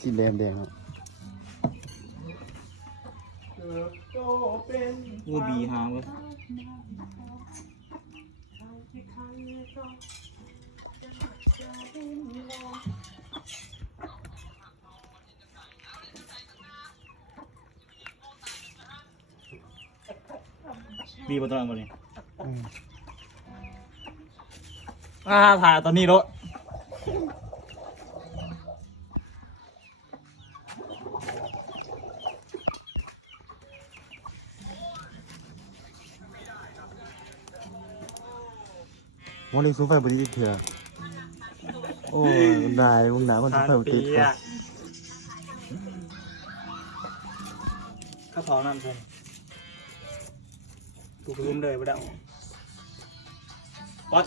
สีแดงอ่ะวูบีหางเลยบีบนตารางบนนี้ถ่ายตอนนี้รถวันนี้ซูไฟบริเถื่อโอ้ยได้มึงหนามันซูไฟบริเถื่อข้าวเผาน้ำใช่กูลืมเลยไปแล้ววัด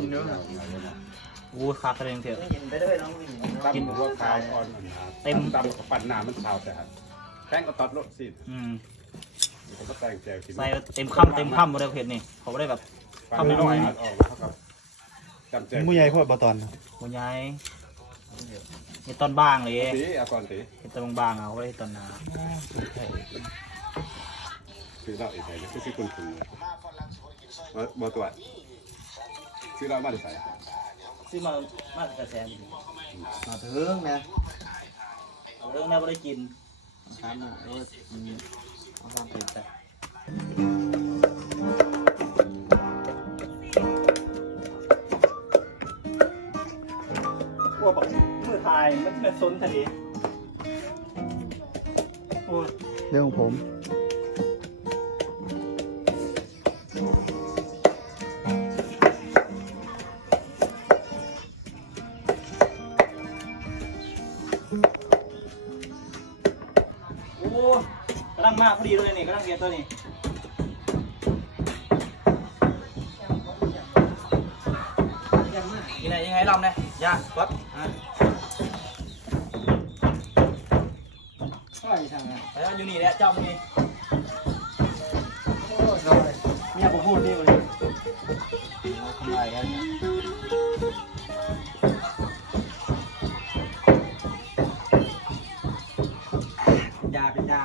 กินเนื้อโอ้ขาคะแนนเถอะกินพวกขาวอ่อนเต็มตำกับปั่นน้ำมันขาวแต่แป้งก็ตัดรสสิผมก็แต่งแจวกินใส่เต็มคำมาได้เผ็ดนี่เขาไม่ได้แบบคำน้อยออกแล้วครับจำแจว ผู้ใหญ่พวกบอตอนผู้ใหญ่เห็ดตอนบางเลยตีเอาก่อนตีเห็ดตอนบางเอาไว้ตอนหนาซื้อเหล้าอีกใส่ซื้อคนถึงบ่ตัวซื้อเหล้ามาได้ใส่ซื้อมากระแสมาเถิงนะเรื่องนี้ไม่ได้กินทำนะเอาทำติดแต่พวกมือทายมันเป็นซนทะเลเรื่องของผมกำลังมากพอดีเลยนี่กำลังเรียนตัวนี้ยังไงลำเนี่ยยากปั๊บไปแล้วอยู่นี่แหละเจ้านี่เมียผมพูดนี่เลยทำไรกันยาเป็นยา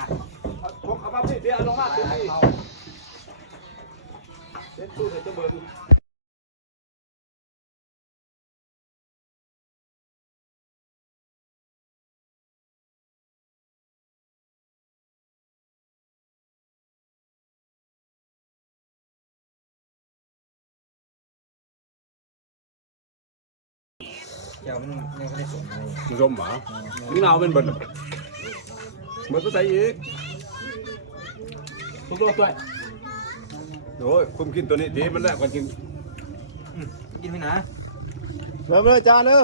ผมเอามาพี่เดี๋ยวลงมาพี่เล่นตู้เสร็จจะเบิร์นเดี๋ยวมันยังไม่ได้ส่งเลยร่มหมานี่เอาเป็นเบิร์นเบิร์นก็ใส่อีกทุกตัวด้วยโอ้ยผมกินตัวนี้ดีมันแรกกว่ากินกินไหมนะเริ่มเลยจานเริ่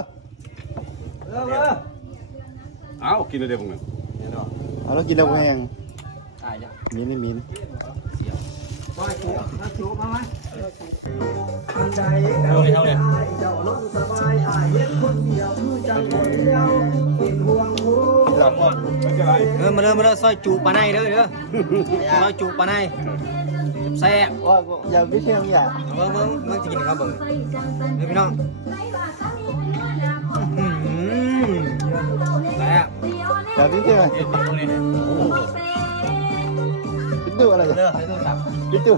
เอากินเลยเดี๋ยวผมเนี่ยเอาแล้วกินแล้วแห้งตายจ้ะมิ้นว่าชูมาไหมเท่าเลยมาเริ่มซอยจูปลาในเด้อซอยจูปลาในแซ่บว่าอย่าวิเชียงอย่ามึงจะกินข้าวบ่พี่น้องแซ่บอย่าวิเชียงดูอะไรเด้อให้ดูสับดู